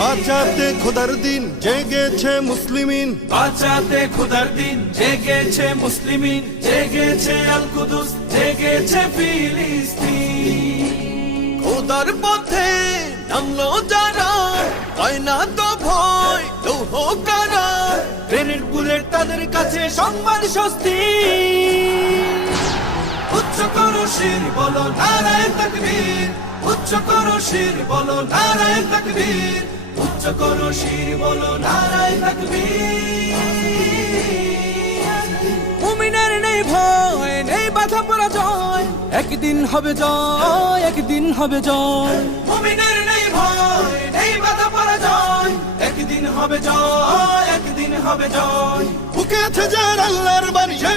বাঁচাতে খোদার দিন জেগেছে মুসলিমিন, বাঁচাতে খোদার দিন জেগেছে মুসলিমিন, জেগেছে আল কুদুস, জেগেছে ফিলিস্তিন। খোদার পথে নামলো যারা, হয় না তো ভয় লৌহ কারা, ট্রেনের বুলেট তাদের কাছে সম্মান স্বস্তি। উচ্চ করো শির বলো নারায়ে তাকবীর, উচ্চ করো শির বলো নারায়ে তাকবীর, উচ্চ করো শির বলো নারায়ে তাকবীর। মুমিনের নেই ভয়, নেই বাধা পরাজয়, একদিন হবে জয়, একদিন হবে জয়। মুমিনের নেই ভয়, নেই বাধা পরাজয়, একদিন হবে জয়, একদিন হবে জয়। বুকে আছে যার আল্লাহর বাণী, সে